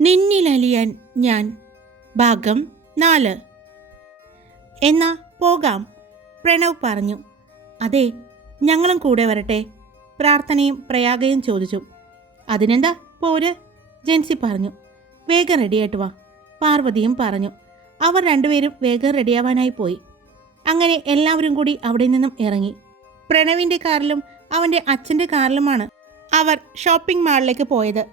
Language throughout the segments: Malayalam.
നിന്നിലലിയാൻ ഞാൻ ഭാഗം 4. എന്നാ പോകാം, പ്രണവ് പറഞ്ഞു. അതെ, ഞങ്ങളും കൂടെ വരട്ടെ, പ്രാർത്ഥനയും പ്രയാഗയും ചോദിച്ചു. അതിനെന്താ പോര്, ജെൻസി പറഞ്ഞു. വേഗം റെഡിയായിട്ട് വാ, പാർവതിയും പറഞ്ഞു. അവർ രണ്ടുപേരും വേഗം റെഡിയാവാനായി പോയി. അങ്ങനെ എല്ലാവരും കൂടി അവിടെ നിന്നും ഇറങ്ങി. പ്രണവിൻ്റെ കാറിലും അവൻ്റെ അച്ഛൻ്റെ കാറിലുമാണ് അവർ ഷോപ്പിംഗ് മാളിലേക്ക് പോയത്.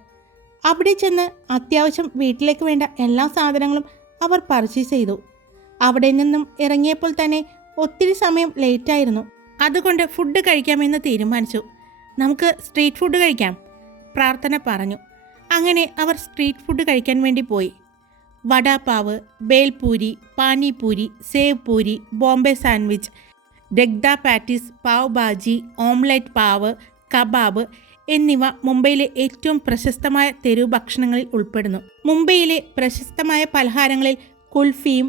അവിടെ ചെന്ന് അത്യാവശ്യം വീട്ടിലേക്ക് വേണ്ട എല്ലാ സാധനങ്ങളും അവർ പർച്ചേസ് ചെയ്തു. അവിടെ നിന്നും ഇറങ്ങിയപ്പോൾ തന്നെ ഒത്തിരി സമയം ലേറ്റായിരുന്നു. അതുകൊണ്ട് ഫുഡ് കഴിക്കാമെന്ന് തീരുമാനിച്ചു. നമുക്ക് സ്ട്രീറ്റ് ഫുഡ് കഴിക്കാം, പ്രാർത്ഥന പറഞ്ഞു. അങ്ങനെ അവർ സ്ട്രീറ്റ് ഫുഡ് കഴിക്കാൻ വേണ്ടി പോയി. വടാപാവ്, ബേൽപൂരി, പാനിപൂരി, സേവ് പൂരി, ബോംബെ സാൻഡ്വിച്ച്, ഡെഗ്ദ patties, pav bhaji, omelette pav, kebab എന്നിവ മുംബൈയിലെ ഏറ്റവും പ്രശസ്തമായ തെരുവ് ഭക്ഷണങ്ങളിൽ ഉൾപ്പെടുന്നു. മുംബൈയിലെ പ്രശസ്തമായ പലഹാരങ്ങളിൽ കുൽഫിയും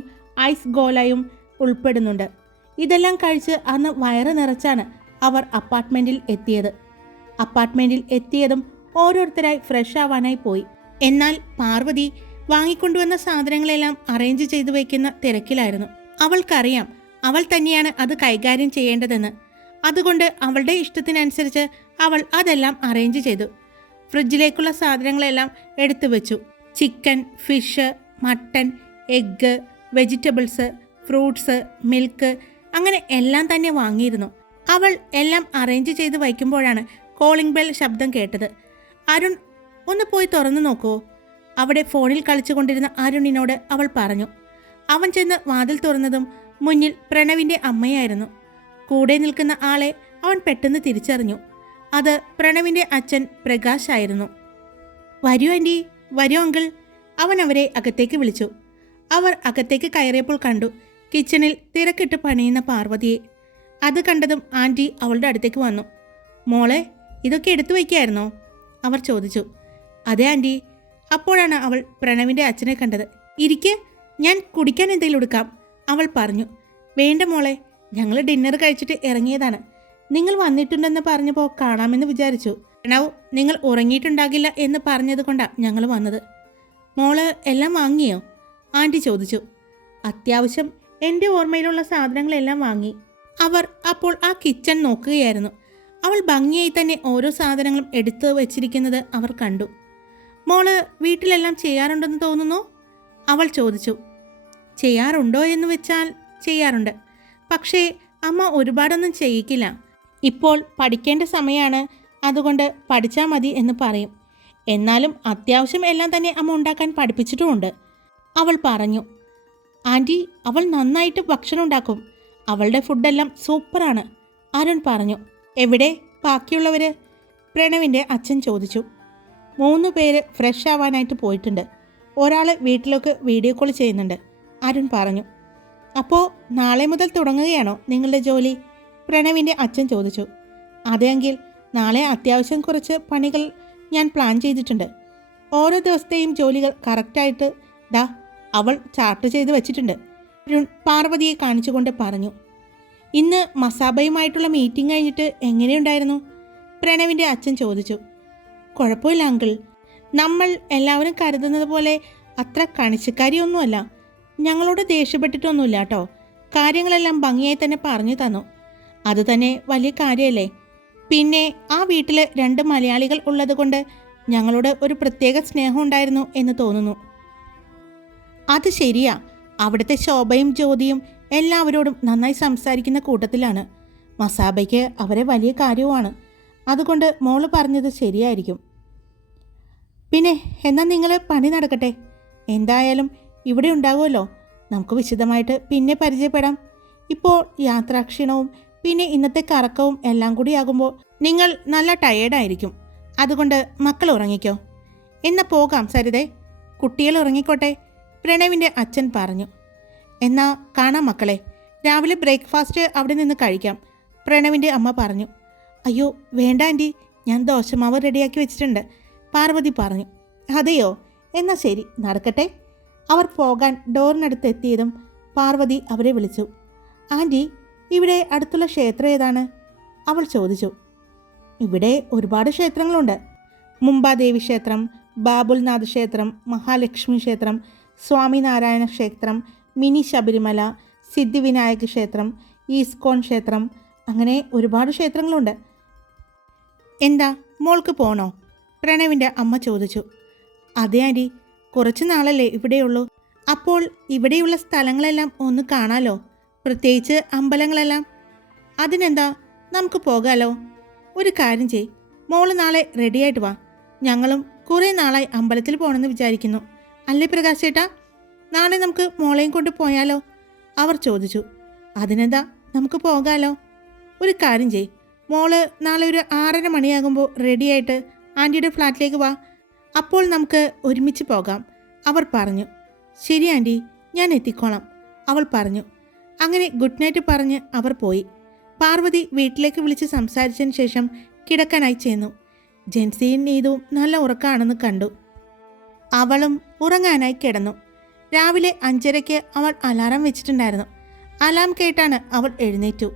ഐസ് ഗോലയും ഉൾപ്പെടുന്നുണ്ട്. ഇതെല്ലാം കഴിച്ച് അന്ന് വയറ് നിറച്ചാണ് അവർ അപ്പാർട്ട്മെൻറ്റിൽ എത്തിയത്. അപ്പാർട്ട്മെൻറ്റിൽ എത്തിയതും ഓരോരുത്തരായി ഫ്രഷ് ആവാനായി പോയി. എന്നാൽ പാർവതി വാങ്ങിക്കൊണ്ടുവന്ന സാധനങ്ങളെല്ലാം അറേഞ്ച് ചെയ്തു വയ്ക്കുന്ന തിരക്കിലായിരുന്നു. അവൾക്കറിയാം അവൾ തന്നെയാണ് അത് കൈകാര്യം ചെയ്യേണ്ടതെന്ന്. അതുകൊണ്ട് അവളുടെ ഇഷ്ടത്തിനനുസരിച്ച് അവൾ അതെല്ലാം അറേഞ്ച് ചെയ്തു. ഫ്രിഡ്ജിലേക്കുള്ള സാധനങ്ങളെല്ലാം എടുത്തു വെച്ചു. Chicken, fish, mutton, egg, vegetables, fruits, milk, അങ്ങനെ എല്ലാം തന്നെ വാങ്ങിയിരുന്നു. അവൾ എല്ലാം അറേഞ്ച് ചെയ്ത് വയ്ക്കുമ്പോഴാണ് കോളിംഗ് ബെൽ ശബ്ദം കേട്ടത്. അരുൺ, ഒന്ന് പോയി തുറന്നു നോക്കുമോ? അവിടെ ഫോണിൽ കളിച്ചുകൊണ്ടിരുന്ന അരുണിനോട് അവൾ പറഞ്ഞു. അവൻ ചെന്ന് വാതിൽ തുറന്നതും മുന്നിൽ പ്രണവിൻ്റെ അമ്മയായിരുന്നു. കൂടെ നിൽക്കുന്ന ആളെ അവൻ പെട്ടെന്ന് തിരിച്ചറിഞ്ഞു. അത് പ്രണവിൻ്റെ അച്ഛൻ പ്രകാശ് ആയിരുന്നു. വരൂ ആൻറ്റി, വരൂ അങ്കിൾ, അവൻ അവരെ അകത്തേക്ക് വിളിച്ചു. അവർ അകത്തേക്ക് കയറിയപ്പോൾ കണ്ടു കിച്ചണിൽ തിരക്കിട്ട് പണിയുന്ന പാർവതിയെ. അത് കണ്ടതും ആൻറ്റി അവളുടെ അടുത്തേക്ക് വന്നു. മോളെ, ഇതൊക്കെ എടുത്തു വയ്ക്കായിരുന്നോ? അവർ ചോദിച്ചു. അതെ ആൻറ്റി. അപ്പോഴാണ് അവൾ പ്രണവിൻ്റെ അച്ഛനെ കണ്ടത്. ഇരിക്ക്, ഞാൻ കുടിക്കാൻ എന്തെങ്കിലും എടുക്കാം, അവൾ പറഞ്ഞു. വേണ്ട മോളെ, ഞങ്ങൾ ഡിന്നർ കഴിച്ചിട്ട് ഇറങ്ങിയതാണ്. നിങ്ങൾ വന്നിട്ടുണ്ടെന്ന് പറഞ്ഞപ്പോൾ കാണാമെന്ന് വിചാരിച്ചു. പ്രണവ്, നിങ്ങൾ ഉറങ്ങിയിട്ടുണ്ടാകില്ല എന്ന് പറഞ്ഞത് കൊണ്ടാണ് ഞങ്ങൾ വന്നത്. മോള് എല്ലാം വാങ്ങിയോ? ആൻറ്റി ചോദിച്ചു. അത്യാവശ്യം എൻ്റെ ഓർമ്മയിലുള്ള സാധനങ്ങളെല്ലാം വാങ്ങി. അവർ അപ്പോൾ ആ കിച്ചൺ നോക്കുകയായിരുന്നു. അവൾ ഭംഗിയായി തന്നെ ഓരോ സാധനങ്ങളും എടുത്തു വച്ചിരിക്കുന്നത് അവർ കണ്ടു. മോള് വീട്ടിലെല്ലാം ചെയ്യാറുണ്ടെന്ന് തോന്നുന്നു, അവൾ ചോദിച്ചു. ചെയ്യാറുണ്ടോ എന്ന് വെച്ചാൽ ചെയ്യാറുണ്ട്, പക്ഷേ അമ്മ ഒരുപാടൊന്നും ചെയ്യിക്കില്ല. ഇപ്പോൾ പഠിക്കേണ്ട സമയമാണ്, അതുകൊണ്ട് പഠിച്ചാൽ മതി എന്ന് പറയും. എന്നാലും അത്യാവശ്യം എല്ലാം തന്നെ അമ്മ ഉണ്ടാക്കാൻ പഠിപ്പിച്ചിട്ടുമുണ്ട്, അവൾ പറഞ്ഞു. ആൻറ്റി, അവൾ നന്നായിട്ട് ഭക്ഷണം ഉണ്ടാക്കും. അവളുടെ ഫുഡെല്ലാം സൂപ്പറാണ്, അരുൺ പറഞ്ഞു. എവിടെ ബാക്കിയുള്ളവർ? പ്രണവിൻ്റെ അച്ഛൻ ചോദിച്ചു. 3 പേര് ഫ്രഷ് ആവാനായിട്ട് പോയിട്ടുണ്ട്. ഒരാൾ വീട്ടിലേക്ക് വീഡിയോ കോൾ ചെയ്യുന്നുണ്ട്, അരുൺ പറഞ്ഞു. അപ്പോൾ നാളെ മുതൽ തുടങ്ങുകയാണോ നിങ്ങളുടെ ജോലി? പ്രണവിൻ്റെ അച്ഛൻ ചോദിച്ചു. അതെങ്കിൽ നാളെ അത്യാവശ്യം കുറച്ച് പണികൾ ഞാൻ പ്ലാൻ ചെയ്തിട്ടുണ്ട്. ഓരോ ദിവസത്തെയും ജോലികൾ കറക്റ്റായിട്ട് അവൾ ചാർട്ട് ചെയ്ത് വെച്ചിട്ടുണ്ട്, അരുൺ പാർവതിയെ കാണിച്ചുകൊണ്ട് പറഞ്ഞു. ഇന്ന് മസാബയുമായിട്ടുള്ള മീറ്റിംഗ് കഴിഞ്ഞിട്ട് എങ്ങനെയുണ്ടായിരുന്നു? പ്രണവിൻ്റെ അച്ഛൻ ചോദിച്ചു. കുഴപ്പമില്ല അങ്കിൾ, നമ്മൾ എല്ലാവരും കരുതുന്നത് പോലെ അത്ര കണിച്ചക്കാരിയൊന്നുമല്ല. ഞങ്ങളോട് ദേഷ്യപ്പെട്ടിട്ടൊന്നുമില്ല കേട്ടോ. കാര്യങ്ങളെല്ലാം ഭംഗിയായി തന്നെ പറഞ്ഞു തന്നു. അത് തന്നെ വലിയ കാര്യമല്ലേ. പിന്നെ ആ വീട്ടിൽ 2 മലയാളികൾ ഉള്ളതുകൊണ്ട് ഞങ്ങളോട് ഒരു പ്രത്യേക സ്നേഹം ഉണ്ടായിരുന്നു എന്ന് തോന്നുന്നു. അത് ശരിയാ, അവിടുത്തെ ശോഭയും ജ്യോതിയും എല്ലാവരോടും നന്നായി സംസാരിക്കുന്ന കൂട്ടത്തിലാണ്. മസാബയ്ക്ക് അവരെ വലിയ കാര്യവുമാണ്. അതുകൊണ്ട് മോള് പറഞ്ഞത് ശരിയായിരിക്കും. പിന്നെ എന്നാൽ നിങ്ങൾ പണി നടക്കട്ടെ. എന്തായാലും ഇവിടെ ഉണ്ടാകുമല്ലോ, നമുക്ക് വിശദമായിട്ട് പിന്നെ പരിചയപ്പെടാം. ഇപ്പോൾ യാത്രാക്ഷീണവും പിന്നെ ഇന്നത്തെ കറക്കവും എല്ലാം കൂടി ആകുമ്പോൾ നിങ്ങൾ നല്ല ടയേർഡായിരിക്കും. അതുകൊണ്ട് മക്കൾ ഉറങ്ങിക്കോ. എന്നാൽ പോകാം സരിതേ, കുട്ടികൾ ഉറങ്ങിക്കോട്ടെ, പ്രണവിൻ്റെ അച്ഛൻ പറഞ്ഞു. എന്നാ കാണാം മക്കളെ, രാവിലെ ബ്രേക്ക്ഫാസ്റ്റ് അവിടെ നിന്ന് കഴിക്കാം, പ്രണവിൻ്റെ അമ്മ പറഞ്ഞു. അയ്യോ വേണ്ട ആൻറ്റി, ഞാൻ ദോശമാവ് റെഡിയാക്കി വെച്ചിട്ടുണ്ട്, പാർവതി പറഞ്ഞു. അതെയോ, എന്നാൽ ശരി നടക്കട്ടെ. അവർ പോകാൻ ഡോറിനടുത്ത് എത്തിയതും പാർവതി അവരെ വിളിച്ചു. ആൻറ്റി, ഇവിടെ അടുത്തുള്ള ക്ഷേത്രം ഏതാണ്? അവൾ ചോദിച്ചു. ഇവിടെ ഒരുപാട് ക്ഷേത്രങ്ങളുണ്ട്. മുംബാദേവി ക്ഷേത്രം, ബാബുൽനാഥ് ക്ഷേത്രം, മഹാലക്ഷ്മി ക്ഷേത്രം, സ്വാമിനാരായണ ക്ഷേത്രം, മിനി ശബരിമല, സിദ്ധിവിനായക ക്ഷേത്രം, ഈസ്കോൺ ക്ഷേത്രം, അങ്ങനെ ഒരുപാട് ക്ഷേത്രങ്ങളുണ്ട്. എന്താ മോൾക്ക് പോണോ? പ്രണവിൻ്റെ അമ്മ ചോദിച്ചു. അതെ ആൻറ്റി, കുറച്ച് നാളല്ലേ ഇവിടെയുള്ളൂ. അപ്പോൾ ഇവിടെയുള്ള സ്ഥലങ്ങളെല്ലാം ഒന്ന് കാണാലോ, പ്രത്യേകിച്ച് അമ്പലങ്ങളെല്ലാം. അതിനെന്താ, നമുക്ക് പോകാലോ. ഒരു കാര്യം ചെയ്, മോള് നാളെ റെഡിയായിട്ട് വാ. ഞങ്ങളും കുറേ നാളായി അമ്പലത്തിൽ പോകണമെന്ന് വിചാരിക്കുന്നു. അല്ലേ പ്രകാശ് ചേട്ടാ? നാളെ നമുക്ക് മോളെയും കൊണ്ട് പോയാലോ? അവർ ചോദിച്ചു. അതിനെന്താ, നമുക്ക് പോകാലോ. ഒരു കാര്യം ചെയ്, മോള് നാളെ ഒരു 6:30 മണിയാകുമ്പോൾ റെഡിയായിട്ട് ആൻറ്റിയുടെ ഫ്ലാറ്റിലേക്ക് വാ. അപ്പോൾ നമുക്ക് ഒരുമിച്ച് പോകാം, അവർ പറഞ്ഞു. ശരി ആൻറ്റി, ഞാൻ എത്തിക്കോളാം, അവൾ പറഞ്ഞു. അങ്ങനെ ഗുഡ് നൈറ്റ് പറഞ്ഞ് അവർ പോയി. പാർവതി വീട്ടിലേക്ക് വിളിച്ച് സംസാരിച്ചതിന് ശേഷം കിടക്കാനായി ചെന്നു. ജെൻസിയും നീതുവും നല്ല ഉറക്കമാണെന്ന് കണ്ടു. അവളും ഉറങ്ങാനായി കിടന്നു. രാവിലെ 5:30 അവൾ അലാറം വെച്ചിട്ടുണ്ടായിരുന്നു. അലാം കേട്ടാണ് അവൾ എഴുന്നേറ്റു.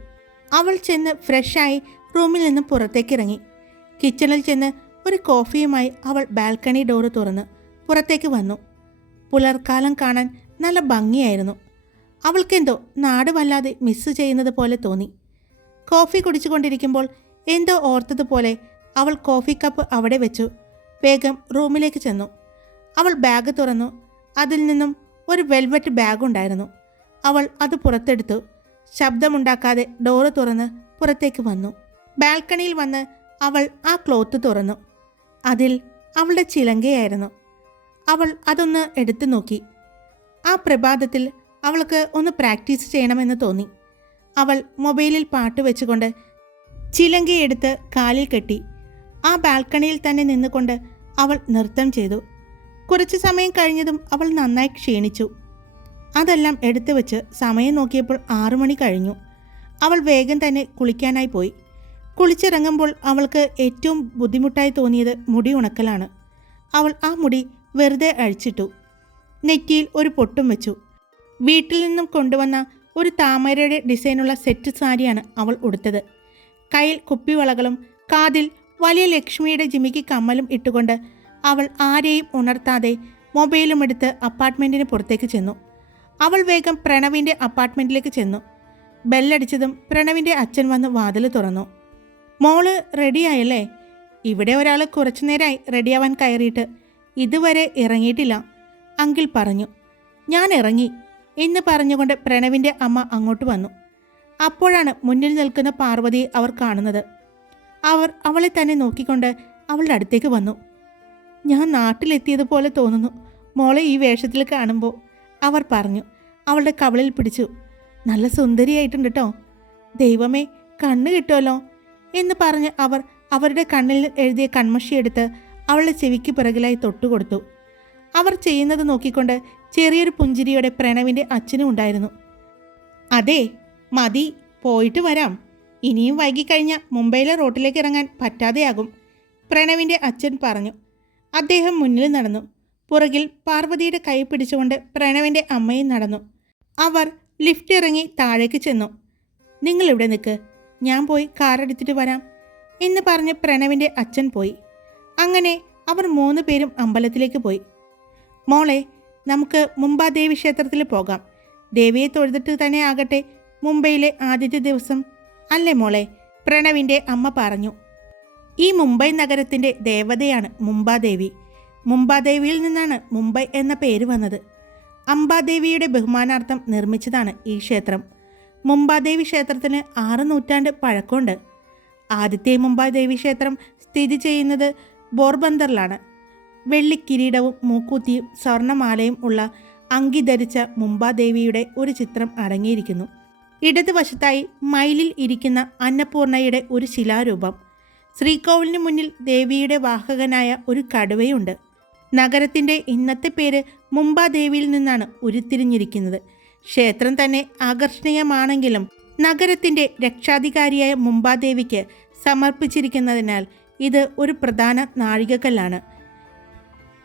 അവൾ ചെന്ന് ഫ്രഷായി റൂമിൽ നിന്ന് പുറത്തേക്കിറങ്ങി. കിച്ചണിൽ ചെന്ന് ഒരു കോഫിയുമായി അവൾ ബാൽക്കണി ഡോറ് തുറന്ന് പുറത്തേക്ക് വന്നു. പുലർക്കാലം കാണാൻ നല്ല ഭംഗിയായിരുന്നു. അവൾക്കെന്തോ നാട് വല്ലാതെ മിസ്സ് ചെയ്യുന്നത് പോലെ തോന്നി. കോഫി കുടിച്ചുകൊണ്ടിരിക്കുമ്പോൾ എന്തോ ഓർത്തതുപോലെ അവൾ കോഫി കപ്പ് അവിടെ വെച്ചു. വേഗം റൂമിലേക്ക് ചെന്നു. അവൾ ബാഗ് തുറന്നു. അതിൽ നിന്നും ഒരു വെൽവെറ്റ് ബാഗുണ്ടായിരുന്നു. അവൾ അത് പുറത്തെടുത്തു. ശബ്ദമുണ്ടാക്കാതെ ഡോറ് തുറന്ന് പുറത്തേക്ക് വന്നു. ബാൽക്കണിയിൽ വന്ന് അവൾ ആ ക്ലോത്ത് തുറന്നു. അതിൽ അവളുടെ ചിലങ്കയായിരുന്നു. അവൾ അതൊന്ന് എടുത്തു നോക്കി. ആ പ്രഭാതത്തിൽ അവൾക്ക് ഒന്ന് പ്രാക്ടീസ് ചെയ്യണമെന്ന് തോന്നി. അവൾ മൊബൈലിൽ പാട്ട് വെച്ചുകൊണ്ട് ചിലങ്കയെടുത്ത് കാലിൽ കെട്ടി. ആ ബാൽക്കണിയിൽ തന്നെ നിന്നുകൊണ്ട് അവൾ നൃത്തം ചെയ്തു. കുറച്ച് സമയം കഴിഞ്ഞതും അവൾ നന്നായി ക്ഷീണിച്ചു. അതെല്ലാം എടുത്തു വെച്ച് സമയം നോക്കിയപ്പോൾ 6 മണി കഴിഞ്ഞു. അവൾ വേഗം തന്നെ കുളിക്കാനായി പോയി. കുളിച്ചിറങ്ങുമ്പോൾ അവൾക്ക് ഏറ്റവും ബുദ്ധിമുട്ടായി തോന്നിയത് മുടി ഉണക്കലാണ്. അവൾ ആ മുടി വെറുതെ അഴിച്ചിട്ടു. നെറ്റിയിൽ ഒരു പൊട്ടും വെച്ചു. വീട്ടിൽ നിന്നും കൊണ്ടുവന്ന ഒരു താമരയുടെ ഡിസൈനുള്ള സെറ്റ് സാരിയാണ് അവൾ ഉടുത്തത്. കയ്യിൽ കുപ്പിവളകളും കാതിൽ വലിയ ലക്ഷ്മിയുടെ ജിമിക്ക് കമ്മലും ഇട്ടുകൊണ്ട് അവൾ ആരെയും ഉണർത്താതെ മൊബൈലും എടുത്ത് അപ്പാർട്ട്മെൻറ്റിന് പുറത്തേക്ക് ചെന്നു. അവൾ വേഗം പ്രണവിൻ്റെ അപ്പാർട്ട്മെൻറ്റിലേക്ക് ചെന്നു. ബെല്ലടിച്ചതും പ്രണവിൻ്റെ അച്ഛൻ വന്ന് വാതിൽ തുറന്നു. മോള് റെഡിയായല്ലേ? ഇവിടെ ഒരാൾ കുറച്ചു നേരമായി റെഡിയാവാൻ കയറിയിട്ട് ഇതുവരെ ഇറങ്ങിയിട്ടില്ല, അങ്കിൾ പറഞ്ഞു. ഞാൻ ഇറങ്ങി എന്ന് പറഞ്ഞുകൊണ്ട് പ്രണവിൻ്റെ അമ്മ അങ്ങോട്ട് വന്നു. അപ്പോഴാണ് മുന്നിൽ നിൽക്കുന്ന പാർവതിയെ അവർ കാണുന്നത്. അവർ അവളെ തന്നെ നോക്കിക്കൊണ്ട് അവളുടെ അടുത്തേക്ക് വന്നു. ഞാൻ നാട്ടിലെത്തിയതുപോലെ തോന്നുന്നു മോളെ ഈ വേഷത്തിൽ കാണുമ്പോൾ, അവർ പറഞ്ഞു. അവളുടെ കവളിൽ പിടിച്ചു. നല്ല സുന്ദരിയായിട്ടുണ്ട് കേട്ടോ, ദൈവമേ കണ്ണ് കിട്ടുമല്ലോ എന്ന് പറഞ്ഞ് അവർ അവരുടെ കണ്ണിൽ എഴുതിയ കൺമഷിയെടുത്ത് അവളുടെ ചെവിക്ക് പിറകിലായി തൊട്ടുകൊടുത്തു. അവർ ചെയ്യുന്നത് നോക്കിക്കൊണ്ട് ചെറിയൊരു പുഞ്ചിരിയോടെ പ്രണവിൻ്റെ അച്ഛനും ഉണ്ടായിരുന്നു. അതെ മതി, പോയിട്ട് വരാം. ഇനിയും വൈകിക്കഴിഞ്ഞാൽ മുംബൈയിലെ റോട്ടിലേക്ക് ഇറങ്ങാൻ പറ്റാതെയാകും, പ്രണവിൻ്റെ അച്ഛൻ പറഞ്ഞു. അദ്ദേഹം മുന്നിൽ നടന്നു. പുറകിൽ പാർവതിയുടെ കൈ പിടിച്ചുകൊണ്ട് പ്രണവിൻ്റെ അമ്മയും നടന്നു. അവർ ലിഫ്റ്റ് ഇറങ്ങി താഴേക്ക് ചെന്നു. നിങ്ങളിവിടെ നിൽക്ക്, ഞാൻ പോയി കാറെടുത്തിട്ട് വരാം എന്ന് പറഞ്ഞ് പ്രണവിൻ്റെ അച്ഛൻ പോയി. അങ്ങനെ അവർ 3 പേരും അമ്പലത്തിലേക്ക് പോയി. മോളെ, നമുക്ക് മുംബാദേവി ക്ഷേത്രത്തിൽ പോകാം. ദേവിയെ തൊഴുതിട്ട് തന്നെ ആകട്ടെ മുംബൈയിലെ ആദ്യത്തെ ദിവസം, അല്ലേ മോളെ? പ്രണവിൻ്റെ അമ്മ പറഞ്ഞു. ഈ മുംബൈ നഗരത്തിൻ്റെ ദേവതയാണ് മുംബാദേവി. മുംബാദേവിയിൽ നിന്നാണ് മുംബൈ എന്ന പേര് വന്നത്. അംബാദേവിയുടെ ബഹുമാനാർത്ഥം നിർമ്മിച്ചതാണ് ഈ ക്ഷേത്രം. മുംബാദേവി ക്ഷേത്രത്തിന് 6 നൂറ്റാണ്ട് പഴക്കമുണ്ട്. ആദ്യത്തെ മുംബാദേവി ക്ഷേത്രം സ്ഥിതി ചെയ്യുന്നത് പോർബന്തറിലാണ്. വെള്ളിക്കിരീടവും മൂക്കൂത്തിയും സ്വർണ്ണമാലയും ഉള്ള അങ്കി ധരിച്ച മുംബാദേവിയുടെ ഒരു ചിത്രം അടങ്ങിയിരിക്കുന്നു. ഇടതുവശത്തായി മയിലിൽ ഇരിക്കുന്ന അന്നപൂർണയുടെ ഒരു ശിലാരൂപം. ശ്രീകോവിലിന് മുന്നിൽ ദേവിയുടെ വാഹകനായ ഒരു കടുവയുണ്ട്. നഗരത്തിൻ്റെ ഇന്നത്തെ പേര് മുംബാദേവിയിൽ നിന്നാണ് ഉരുത്തിരിഞ്ഞിരിക്കുന്നത്. ക്ഷേത്രം തന്നെ ആകർഷണീയമാണെങ്കിലും നഗരത്തിൻ്റെ രക്ഷാധികാരിയായ മുംബാദേവിക്ക് സമർപ്പിച്ചിരിക്കുന്നതിനാൽ ഇത് ഒരു പ്രധാന നാഴികക്കല്ലാണ്.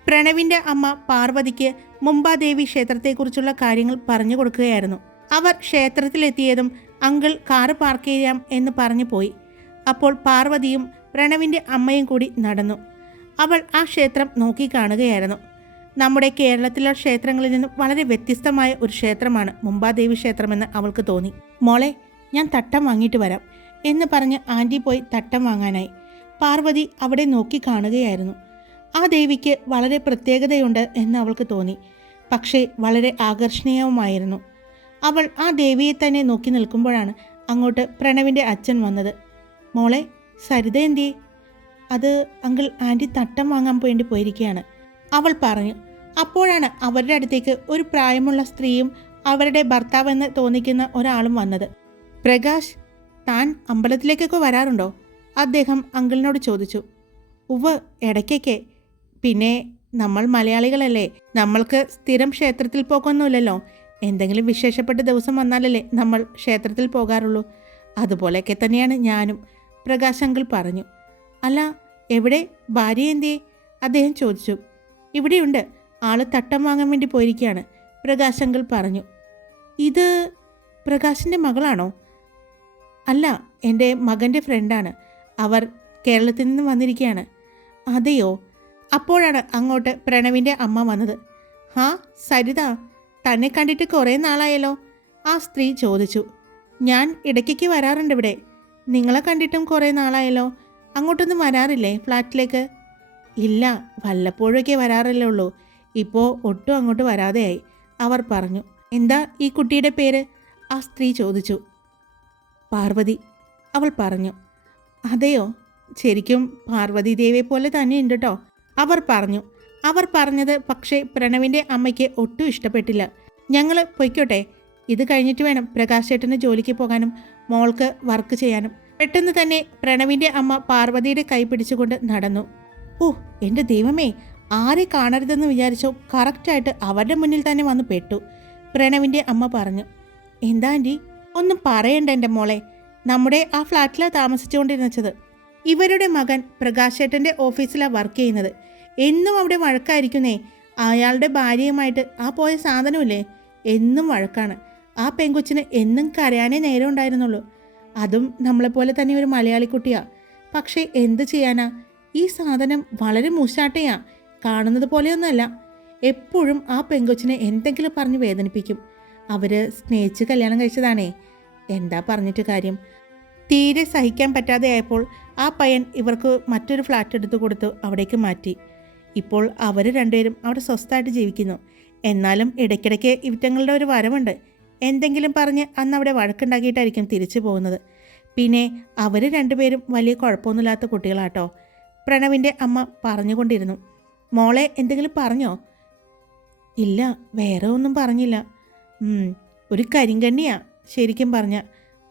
പ്രണവിൻ്റെ അമ്മ പാർവതിക്ക് മുംബാദേവി ക്ഷേത്രത്തെക്കുറിച്ചുള്ള കാര്യങ്ങൾ പറഞ്ഞു കൊടുക്കുകയായിരുന്നു. അവർ ക്ഷേത്രത്തിലെത്തിയതും അങ്കിൾ കാറ് പാർക്ക് ചെയ്യാം എന്ന് പറഞ്ഞു പോയി. അപ്പോൾ പാർവതിയും പ്രണവിൻ്റെ അമ്മയും കൂടി നടന്നു. അവൾ ആ ക്ഷേത്രം നോക്കി കാണുകയായിരുന്നു. നമ്മുടെ കേരളത്തിലെ ക്ഷേത്രങ്ങളിൽ നിന്നും വളരെ വ്യത്യസ്തമായ ഒരു ക്ഷേത്രമാണ് മുംബാദേവി ക്ഷേത്രമെന്ന് അവൾക്ക് തോന്നി. മോളെ, ഞാൻ തട്ടം വാങ്ങിയിട്ട് വരാം എന്ന് പറഞ്ഞ് ആൻറ്റി പോയി തട്ടം വാങ്ങാനായി. പാർവതി അവിടെ നോക്കി കാണുകയായിരുന്നു. ആ ദേവിക്ക് വളരെ പ്രത്യേകതയുണ്ട് എന്ന് അവൾക്ക് തോന്നി. പക്ഷേ വളരെ ആകർഷണീയവുമായിരുന്നു. അവൾ ആ ദേവിയെ തന്നെ നോക്കി നിൽക്കുമ്പോഴാണ് അങ്ങോട്ട് പ്രണവിൻ്റെ അച്ഛൻ വന്നത്. മോളെ, സരിത എന്തിയെ? അത് അങ്കിൾ, ആൻറ്റി തട്ടം വാങ്ങാൻ വേണ്ടി പോയിരിക്കുകയാണ്, അവൾ പറഞ്ഞു. അപ്പോഴാണ് അവരുടെ അടുത്തേക്ക് ഒരു പ്രായമുള്ള സ്ത്രീയും അവരുടെ ഭർത്താവെന്ന് തോന്നിക്കുന്ന ഒരാളും വന്നത്. പ്രകാശ്, താൻ അമ്പലത്തിലേക്കൊക്കെ വരാറുണ്ടോ? അദ്ദേഹം അങ്കിളിനോട് ചോദിച്ചു. ഉവ്വ്, ഇടയ്ക്കൊക്കെ. പിന്നെ നമ്മൾ മലയാളികളല്ലേ, നമ്മൾക്ക് സ്ഥിരം ക്ഷേത്രത്തിൽ പോക്കൊന്നുമില്ലല്ലോ. എന്തെങ്കിലും വിശേഷപ്പെട്ട ദിവസം വന്നാലല്ലേ നമ്മൾ ക്ഷേത്രത്തിൽ പോകാറുള്ളൂ. അതുപോലെയൊക്കെ തന്നെയാണ് ഞാനും, പ്രകാശ് അങ്കിൾ പറഞ്ഞു. അല്ല, എവിടെ ഭാര്യ എന്തിയെ? അദ്ദേഹം ചോദിച്ചു. ഇവിടെയുണ്ട്, ആള് തട്ടം വാങ്ങാൻ വേണ്ടി പോയിരിക്കുകയാണ്, പ്രകാശ് അങ്കിൾ പറഞ്ഞു. ഇത് പ്രകാശിൻ്റെ മകളാണോ? അല്ല, എൻ്റെ മകൻ്റെ ഫ്രണ്ടാണ്. അവർ കേരളത്തിൽ നിന്ന് വന്നിരിക്കുകയാണ്. അതെയോ? അപ്പോഴാണ് അങ്ങോട്ട് പ്രണവിൻ്റെ അമ്മ വന്നത്. ഹാ സരിത, തന്നെ കണ്ടിട്ട് കുറേ നാളായല്ലോ, ആ സ്ത്രീ ചോദിച്ചു. ഞാൻ ഇടയ്ക്കൊക്കെ വരാറുണ്ട് ഇവിടെ. നിങ്ങളെ കണ്ടിട്ടും കുറേ നാളായല്ലോ. അങ്ങോട്ടൊന്നും വരാറില്ലേ ഫ്ലാറ്റിലേക്ക്? ഇല്ല, വല്ലപ്പോഴൊക്കെ വരാറല്ലേ ഉള്ളൂ. ഇപ്പോൾ ഒട്ടും അങ്ങോട്ട് വരാതെയായി, അവർ പറഞ്ഞു. എന്താ ഈ കുട്ടിയുടെ പേര്? ആ സ്ത്രീ ചോദിച്ചു. പാർവതി, അവൾ പറഞ്ഞു. അതെയോ? ശരിക്കും പാർവതി ദേവിയെ പോലെ തന്നെ ഉണ്ട് കേട്ടോ, അവർ പറഞ്ഞു. അവർ പറഞ്ഞത് പക്ഷേ പ്രണവിൻ്റെ അമ്മയ്ക്ക് ഒട്ടും ഇഷ്ടപ്പെട്ടില്ല. ഞങ്ങൾ പൊയ്ക്കോട്ടെ, ഇത് കഴിഞ്ഞിട്ട് വേണം പ്രകാശേട്ടന് ജോലിക്ക് പോകാനും മോൾക്ക് വർക്ക് ചെയ്യാനും. പെട്ടെന്ന് തന്നെ പ്രണവിൻ്റെ അമ്മ പാർവതിയുടെ കൈ പിടിച്ചുകൊണ്ട് നടന്നു. ഓ എൻ്റെ ദൈവമേ, ആരെ കാണരുതെന്ന് വിചാരിച്ചോ കറക്റ്റായിട്ട് അവരുടെ മുന്നിൽ തന്നെ വന്ന് പെട്ടു, പ്രണവിൻ്റെ അമ്മ പറഞ്ഞു. എന്താ ആൻറ്റി? ഒന്നും പറയണ്ട എൻ്റെ മോളെ, നമ്മുടെ ആ ഫ്ലാറ്റിലാണ് താമസിച്ചുകൊണ്ടിരുന്നത്. ഇവരുടെ മകൻ പ്രകാശേട്ടൻ്റെ ഓഫീസിലാണ് വർക്ക് ചെയ്യുന്നത്. എന്നും അവിടെ വഴക്കായിരിക്കുന്നേ. അയാളുടെ ഭാര്യയുമായിട്ട് ആ പോയ സാധനമില്ലേ, എന്നും വഴക്കാണ്. ആ പെങ്കൊച്ചിന് എന്നും കരയാനേ നേരം ഉണ്ടായിരുന്നുള്ളൂ. അതും നമ്മളെപ്പോലെ തന്നെ ഒരു മലയാളി കുട്ടിയാ. പക്ഷേ എന്ത് ചെയ്യാനാ, ഈ സാധനം വളരെ മൂശാട്ടയാ, കാണുന്നത് പോലെയൊന്നുമല്ല. എപ്പോഴും ആ പെങ്കൊച്ചിനെ എന്തെങ്കിലും പറഞ്ഞ് വേദനിപ്പിക്കും. അവർ സ്നേഹിച്ച് കല്യാണം കഴിച്ചതാണേ, എന്താ പറഞ്ഞിട്ട് കാര്യം. തീരെ സഹിക്കാൻ പറ്റാതെ ആയപ്പോൾ ആ പയ്യൻ ഇവർക്ക് മറ്റൊരു ഫ്ലാറ്റ് എടുത്തു കൊടുത്തു അവിടേക്ക് മാറ്റി. ഇപ്പോൾ അവർ രണ്ടുപേരും അവിടെ സ്വസ്ഥമായിട്ട് ജീവിക്കുന്നു. എന്നാലും ഇടയ്ക്കിടയ്ക്ക് ഇവറ്റങ്ങളുടെ ഒരു വരവുണ്ട്. എന്തെങ്കിലും പറഞ്ഞ് അന്ന് അവിടെ വഴക്കുണ്ടാക്കിയിട്ടായിരിക്കും തിരിച്ചു പോകുന്നത്. പിന്നെ അവർ രണ്ടുപേരും വലിയ കുഴപ്പമൊന്നുമില്ലാത്ത കുട്ടികളാട്ടോ, പ്രണവിൻ്റെ അമ്മ പറഞ്ഞുകൊണ്ടിരുന്നു. മോളെ എന്തെങ്കിലും പറഞ്ഞോ? ഇല്ല, വേറെ ഒന്നും പറഞ്ഞില്ല. ഒരു കരിങ്കണ്ണിയാ ശരിക്കും പറഞ്ഞ,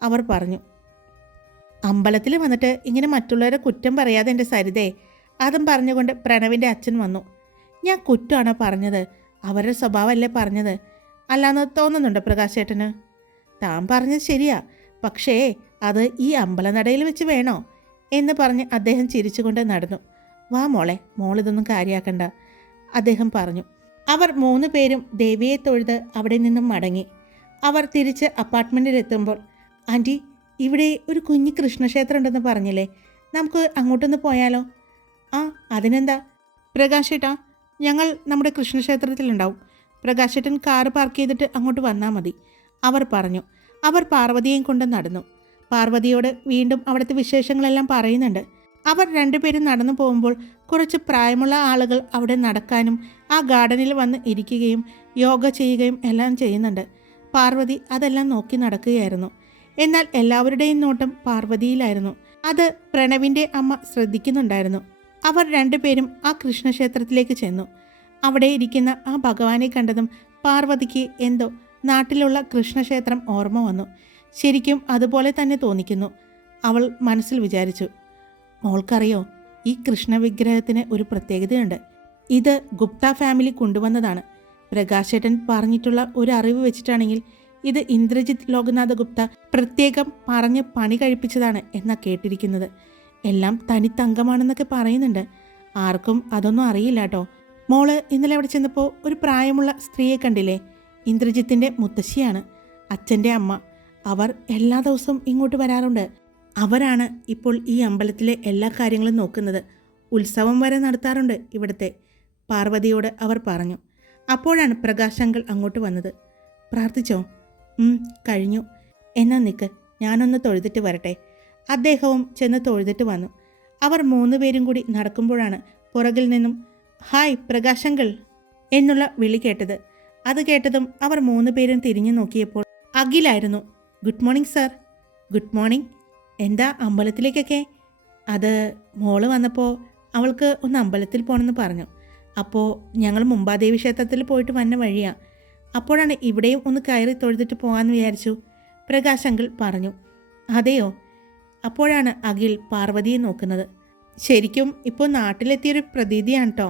അവർ പറഞ്ഞു. അമ്പലത്തിൽ വന്നിട്ട് ഇങ്ങനെ മറ്റുള്ളവരെ കുറ്റം പറയാതെ എൻ്റെ സരിതേ, അതും പറഞ്ഞുകൊണ്ട് പ്രണവിൻ്റെ അച്ഛൻ വന്നു. ഞാൻ കുറ്റമാണോ പറഞ്ഞത്? അവരുടെ സ്വഭാവമല്ലേ പറഞ്ഞത്, അല്ലാന്ന് തോന്നുന്നുണ്ടോ പ്രകാശേട്ടന്? താൻ പറഞ്ഞത് ശരിയാ, പക്ഷേ അത് ഈ അമ്പലനടയിൽ വെച്ച് വേണോ എന്ന് പറഞ്ഞ് അദ്ദേഹം ചിരിച്ചുകൊണ്ട് നടന്നു. വാ മോളെ, മോളിതൊന്നും കാര്യമാക്കണ്ട, അദ്ദേഹം പറഞ്ഞു. അവർ 3 പേരും ദേവിയെ തൊഴുത് അവിടെ നിന്നും മടങ്ങി. അവർ തിരിച്ച് അപ്പാർട്ട്മെൻറ്റിലെത്തുമ്പോൾ, ആൻറ്റി, ഇവിടെ ഒരു കുഞ്ഞ് കൃഷ്ണക്ഷേത്രം ഉണ്ടെന്ന് പറഞ്ഞില്ലേ, നമുക്ക് അങ്ങോട്ടൊന്ന് പോയാലോ? ആ, അതിനെന്താ പ്രകാശേട്ടാ, ഞങ്ങൾ നമ്മുടെ കൃഷ്ണക്ഷേത്രത്തിലുണ്ടാവും. പ്രകാശേട്ടൻ കാറ് പാർക്ക് ചെയ്തിട്ട് അങ്ങോട്ട് വന്നാൽ മതി, അവർ പറഞ്ഞു. അവർ പാർവതിയെയും കൊണ്ട് നടന്നു. പാർവതിയോട് വീണ്ടും അവിടുത്തെ വിശേഷങ്ങളെല്ലാം പറയുന്നുണ്ട്. അവർ രണ്ടുപേരും നടന്നു പോകുമ്പോൾ കുറച്ച് പ്രായമുള്ള ആളുകൾ അവിടെ നടക്കാനും ആ ഗാർഡനിൽ വന്ന് ഇരിക്കുകയും യോഗ ചെയ്യുകയും എല്ലാം ചെയ്യുന്നുണ്ട്. പാർവതി അതെല്ലാം നോക്കി നടക്കുകയായിരുന്നു. എന്നാൽ എല്ലാവരുടെയും നോട്ടം പാർവതിയിലായിരുന്നു. അത് പ്രണവിൻ്റെ അമ്മ ശ്രദ്ധിക്കുന്നുണ്ടായിരുന്നു. അവർ രണ്ടുപേരും ആ കൃഷ്ണക്ഷേത്രത്തിലേക്ക് ചെന്നു. അവിടെ ഇരിക്കുന്ന ആ ഭഗവാനെ കണ്ടതും പാർവതിക്ക് എന്തോ നാട്ടിലുള്ള കൃഷ്ണക്ഷേത്രം ഓർമ്മ വന്നു. ശരിക്കും അതുപോലെ തന്നെ തോന്നിക്കുന്നു, അവൾ മനസ്സിൽ വിചാരിച്ചു. മോൾക്കറിയോ, ഈ കൃഷ്ണവിഗ്രഹത്തിന് ഒരു പ്രത്യേകതയുണ്ട്. ഇത് ഗുപ്ത ഫാമിലി കൊണ്ടുവന്നതാണ്. പ്രകാശേട്ടൻ പറഞ്ഞിട്ടുള്ള ഒരു അറിവ് വെച്ചിട്ടാണെങ്കിൽ ഇത് ഇന്ദ്രജിത്ത് ലോകനാഥ ഗുപ്ത പ്രത്യേകം പറഞ്ഞ് പണി കഴിപ്പിച്ചതാണ് എന്നാ കേട്ടിരിക്കുന്നത്. എല്ലാം തനിത്തങ്കമാണെന്നൊക്കെ പറയുന്നുണ്ട്. ആർക്കും അതൊന്നും അറിയില്ല കേട്ടോ. മോള് ഇന്നലെ അവിടെ ചെന്നപ്പോൾ ഒരു പ്രായമുള്ള സ്ത്രീയെ കണ്ടില്ലേ? ഇന്ദ്രജിത്തിൻ്റെ മുത്തശ്ശിയാണ്, അച്ഛൻ്റെ അമ്മ. അവർ എല്ലാ ദിവസവും ഇങ്ങോട്ട് വരാറുണ്ട്. അവരാണ് ഇപ്പോൾ ഈ അമ്പലത്തിലെ എല്ലാ കാര്യങ്ങളും നോക്കുന്നത്. ഉത്സവം വരെ നടത്താറുണ്ട് ഇവിടുത്തെ, പാർവതിയോട് അവർ പറഞ്ഞു. അപ്പോഴാണ് പ്രകാശങ്കൾ അങ്ങോട്ട് വന്നത്. പ്രാർത്ഥിച്ചോ? കഴിഞ്ഞു. എന്നാ നിൽക്ക്, ഞാനൊന്ന് തൊഴുതിട്ട് വരട്ടെ. അദ്ദേഹവും ചെന്ന് തൊഴുതിട്ട് വന്നു. അവർ 3 പേരും കൂടി നടക്കുമ്പോഴാണ് പുറകിൽ നിന്നും ഹായ് പ്രകാശങ്കൾ എന്നുള്ള വിളി കേട്ടത്. അത് കേട്ടതും അവർ 3 പേരും തിരിഞ്ഞു നോക്കിയപ്പോൾ അഖിലായിരുന്നു. Good morning sir. Good morning. എന്താ അമ്പലത്തിലേക്കൊക്കെ? അത് മോള് വന്നപ്പോൾ അവൾക്ക് ഒന്ന് അമ്പലത്തിൽ പോകണമെന്ന് പറഞ്ഞു. അപ്പോൾ ഞങ്ങൾ മുമ്പാദേവി ക്ഷേത്രത്തിൽ പോയിട്ട് വന്ന വഴിയാണ്. അപ്പോഴാണ് ഇവിടെയും ഒന്ന് കയറി തൊഴുതിട്ട് പോകാമെന്ന് വിചാരിച്ചു, പ്രകാശങ്കൾ പറഞ്ഞു. അതെയോ? അപ്പോഴാണ് അഖിൽ പാർവതിയെ നോക്കുന്നത്. ശരിക്കും ഇപ്പോൾ നാട്ടിലെത്തിയൊരു പ്രതീതിയാണ് കേട്ടോ.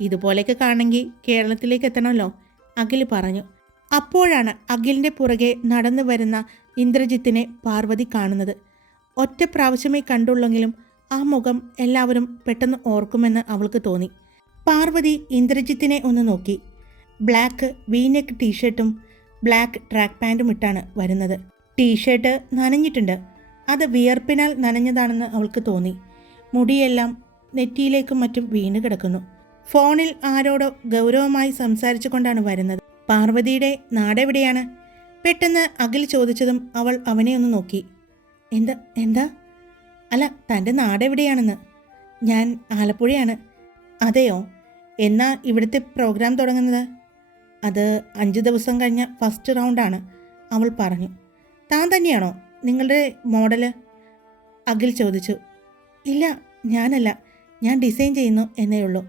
ഇതുപോലെയൊക്കെ കാണണമെങ്കിൽ കേരളത്തിലേക്ക് എത്തണമല്ലോ, അഖിൽ പറഞ്ഞു. അപ്പോഴാണ് അഖിലിൻ്റെ പുറകെ നടന്നു വരുന്ന ഇന്ദ്രജിത്തിനെ പാർവതി കാണുന്നത്. ഒറ്റ പ്രാവശ്യമേ കണ്ടുള്ളെങ്കിലും ആ മുഖം എല്ലാവരും പെട്ടെന്ന് ഓർക്കുമെന്ന് അവൾക്ക് തോന്നി. പാർവതി ഇന്ദ്രജിത്തിനെ ഒന്ന് നോക്കി. ബ്ലാക്ക് വീനെക്ക് ടീഷർട്ടും ബ്ലാക്ക് ട്രാക്ക് പാൻറ്റും ഇട്ടാണ് വരുന്നത്. ടീഷർട്ട് നനഞ്ഞിട്ടുണ്ട്. അത് വിയർപ്പിനാൽ നനഞ്ഞതാണെന്ന് അവൾക്ക് തോന്നി. മുടിയെല്ലാം നെറ്റിയിലേക്കും മറ്റും വീണ് കിടക്കുന്നു. ഫോണിൽ ആരോടോ ഗൗരവമായി സംസാരിച്ചു കൊണ്ടാണ് വരുന്നത്. പാർവതിയുടെ നാടെവിടെയാണ്? പെട്ടെന്ന് അഖിൽ ചോദിച്ചതും അവൾ അവനെ ഒന്ന് നോക്കി. എന്താ അല്ല, തൻ്റെ നാടെവിടെയാണെന്ന്. ഞാൻ ആലപ്പുഴയാണ്. അതെയോ? എന്നാ ഇവിടുത്തെ പ്രോഗ്രാം തുടങ്ങുന്നത്? അത് 5 ദിവസം കഴിഞ്ഞ ഫസ്റ്റ് റൗണ്ടാണ്, അവൾ പറഞ്ഞു. താൻ തന്നെയാണോ നിങ്ങളുടെ മോഡല്? അഖിൽ ചോദിച്ചു. ഇല്ല, ഞാനല്ല, ഞാൻ ഡിസൈൻ ചെയ്യുന്നു എന്നേ ഉള്ളൂ,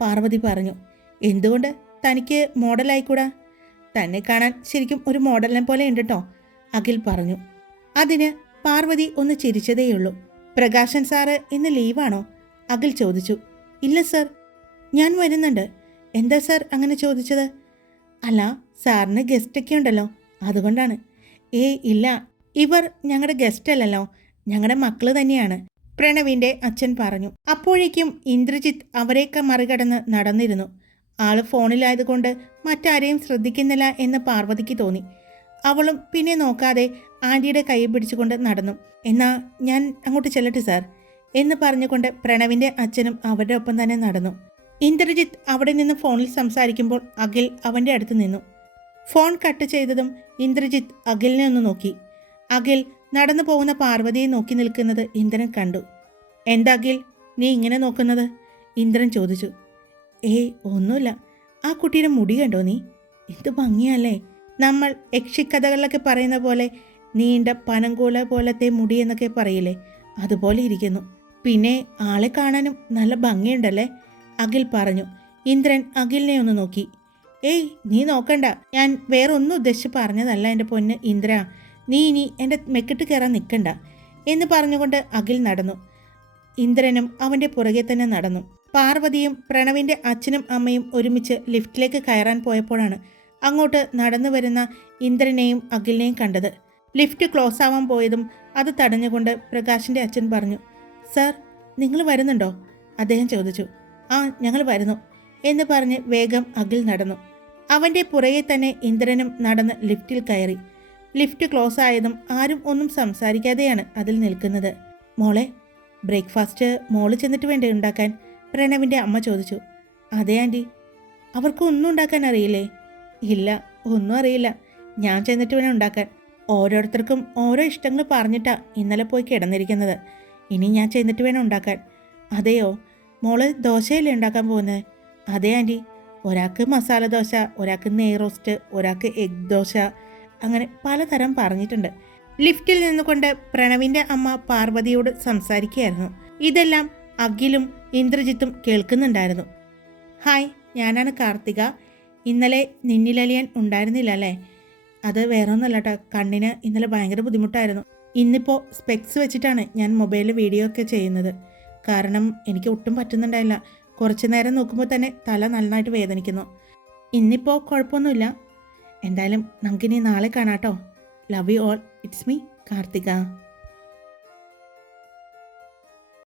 പാർവതി പറഞ്ഞു. എന്തുകൊണ്ട് തനിക്ക് മോഡലായിക്കൂടാ? തന്നെ കാണാൻ ശരിക്കും ഒരു മോഡലിനെ പോലെ ഉണ്ട് കേട്ടോ, അഖിൽ പറഞ്ഞു. അതിന് പാർവതി ഒന്ന് ചിരിച്ചതേയുള്ളൂ. പ്രകാശൻ സാറ് ഇന്ന് ലീവാണോ? അഖിൽ ചോദിച്ചു. ഇല്ല സർ, ഞാൻ വരുന്നുണ്ട്. എന്താ സാർ അങ്ങനെ ചോദിച്ചത്? അല്ല, സാറിന് ഗസ്റ്റൊക്കെ ഉണ്ടല്ലോ, അതുകൊണ്ടാണ്. ഇല്ല, ഇവർ ഞങ്ങളുടെ ഗസ്റ്റ് അല്ലല്ലോ, ഞങ്ങളുടെ മക്കള് തന്നെയാണ്, പ്രണവിൻ്റെ അച്ഛൻ പറഞ്ഞു. അപ്പോഴേക്കും ഇന്ദ്രജിത്ത് അവരെയൊക്കെ മറികടന്ന് നടന്നിരുന്നു. ആള് ഫോണിലായതുകൊണ്ട് മറ്റാരെയും ശ്രദ്ധിക്കുന്നില്ല എന്ന് പാർവതിക്ക് തോന്നി. അവളും പിന്നെ നോക്കാതെ ആൻറ്റിയുടെ കൈ പിടിച്ചുകൊണ്ട് നടന്നു. എന്നാ ഞാൻ അങ്ങോട്ട് ചെല്ലട്ടെ സാർ എന്ന് പറഞ്ഞുകൊണ്ട് പ്രണവിൻ്റെ അച്ഛനും അവരുടെ ഒപ്പം തന്നെ നടന്നു. ഇന്ദ്രജിത്ത് അവിടെ നിന്ന് ഫോണിൽ സംസാരിക്കുമ്പോൾ അഖിൽ അവൻ്റെ അടുത്ത് നിന്നു. ഫോൺ കട്ട് ചെയ്തതും ഇന്ദ്രജിത്ത് അഖിലിനെ ഒന്ന് നോക്കി. അഖിൽ നടന്നു പോകുന്ന പാർവതിയെ നോക്കി നിൽക്കുന്നത് ഇന്ദ്രൻ കണ്ടു. എന്താ അഖിൽ, നീ ഇങ്ങനെ നോക്കുന്നത്? ഇന്ദ്രൻ ചോദിച്ചു. ഒന്നുമില്ല. ആ കുട്ടിയുടെ മുടി കണ്ടോ നീ? എന്ത് ഭംഗിയല്ലേ. നമ്മൾ യക്ഷിക്കഥകളിലൊക്കെ പറയുന്ന പോലെ നീണ്ട പനങ്കൂല പോലത്തെ മുടി എന്നൊക്കെ പറയില്ലേ, അതുപോലെ ഇരിക്കുന്നു. പിന്നെ ആളെ കാണാനും നല്ല ഭംഗിയുണ്ടല്ലേ, അഖിൽ പറഞ്ഞു. ഇന്ദ്രൻ അഖിലിനെ ഒന്ന് നോക്കി. നീ നോക്കണ്ട, ഞാൻ വേറൊന്നും ഉദ്ദേശിച്ച് പറഞ്ഞതല്ല എൻ്റെ പൊന്ന് ഇന്ദ്ര, നീ ഇനി എൻ്റെ മെക്കിട്ട് കയറാൻ നിൽക്കണ്ട എന്ന് പറഞ്ഞുകൊണ്ട് അഖിൽ നടന്നു. ഇന്ദ്രനും അവൻ്റെ പുറകെ തന്നെ നടന്നു. പാർവതിയും പ്രണവിൻ്റെ അച്ഛനും അമ്മയും ഒരുമിച്ച് ലിഫ്റ്റിലേക്ക് കയറാൻ പോയപ്പോഴാണ് അങ്ങോട്ട് നടന്നു വരുന്ന ഇന്ദ്രനെയും അഖിലിനെയും കണ്ടത്. ലിഫ്റ്റ് ക്ലോസ് ആവാൻ പോയതും അത് തടഞ്ഞുകൊണ്ട് പ്രകാശിൻ്റെ അച്ഛൻ പറഞ്ഞു. സാർ, നിങ്ങൾ വരുന്നുണ്ടോ? അദ്ദേഹം ചോദിച്ചു. ഞങ്ങൾ വരുന്നു എന്ന് പറഞ്ഞ് വേഗം അഖിൽ നടന്നു. അവൻ്റെ പുറകെ തന്നെ ഇന്ദ്രനും നടന്ന് ലിഫ്റ്റിൽ കയറി. ലിഫ്റ്റ് ക്ലോസ് ആയതും ആരും ഒന്നും സംസാരിക്കാതെയാണ് അതിൽ നിൽക്കുന്നത്. മോളെ, ബ്രേക്ക്ഫാസ്റ്റ് മോള് ചെന്നിട്ട് വേണ്ടേ ഉണ്ടാക്കാൻ? പ്രണവിൻ്റെ അമ്മ ചോദിച്ചു. അതെ ആൻറ്റി. അവർക്ക് ഒന്നും ഉണ്ടാക്കാൻ അറിയില്ലേ? ഇല്ല, ഒന്നും അറിയില്ല. ഞാൻ ചെന്നിട്ട് വേണം ഉണ്ടാക്കാൻ. ഓരോരുത്തർക്കും ഓരോ ഇഷ്ടങ്ങൾ പറഞ്ഞിട്ടാ ഇന്നലെ പോയി കിടന്നിരിക്കുന്നത്. ഇനി ഞാൻ ചെന്നിട്ട് വേണം ഉണ്ടാക്കാൻ. അതെയോ? മോള് ദോശയല്ലേ ഉണ്ടാക്കാൻ പോകുന്നത്? അതെ ആൻറ്റി. ഒരാൾക്ക് മസാല ദോശ, ഒരാൾക്ക് നെയ് റോസ്റ്റ്, ഒരാൾക്ക് എഗ് ദോശ, അങ്ങനെ പലതരം പറഞ്ഞിട്ടുണ്ട്. ലിഫ്റ്റിൽ നിന്നുകൊണ്ട് പ്രണവിൻ്റെ അമ്മ പാർവതിയോട് സംസാരിക്കുകയായിരുന്നു. ഇതെല്ലാം അഖിലും ഇന്ദ്രജിത്തും കേൾക്കുന്നുണ്ടായിരുന്നു. ഹായ്, ഞാനാണ് കാർത്തിക. ഇന്നലെ നിന്നിലലിയാൻ ഉണ്ടായിരുന്നില്ല അല്ലേ? അത് വേറെ ഒന്നുമല്ല കേട്ടോ, കണ്ണിന് ഇന്നലെ ഭയങ്കര ബുദ്ധിമുട്ടായിരുന്നു. ഇന്നിപ്പോൾ സ്പെക്സ് വെച്ചിട്ടാണ് ഞാൻ മൊബൈലിൽ വീഡിയോ ഒക്കെ ചെയ്യുന്നത്. കാരണം എനിക്ക് ഒട്ടും പറ്റുന്നുണ്ടായില്ല. കുറച്ച് നേരം നോക്കുമ്പോൾ തന്നെ തല നന്നായിട്ട് വേദനിക്കുന്നു. ഇന്നിപ്പോൾ കുഴപ്പമൊന്നുമില്ല. എന്തായാലും നമുക്കിനി നാളെ കാണാട്ടോ. Love you all. It's me Karthika.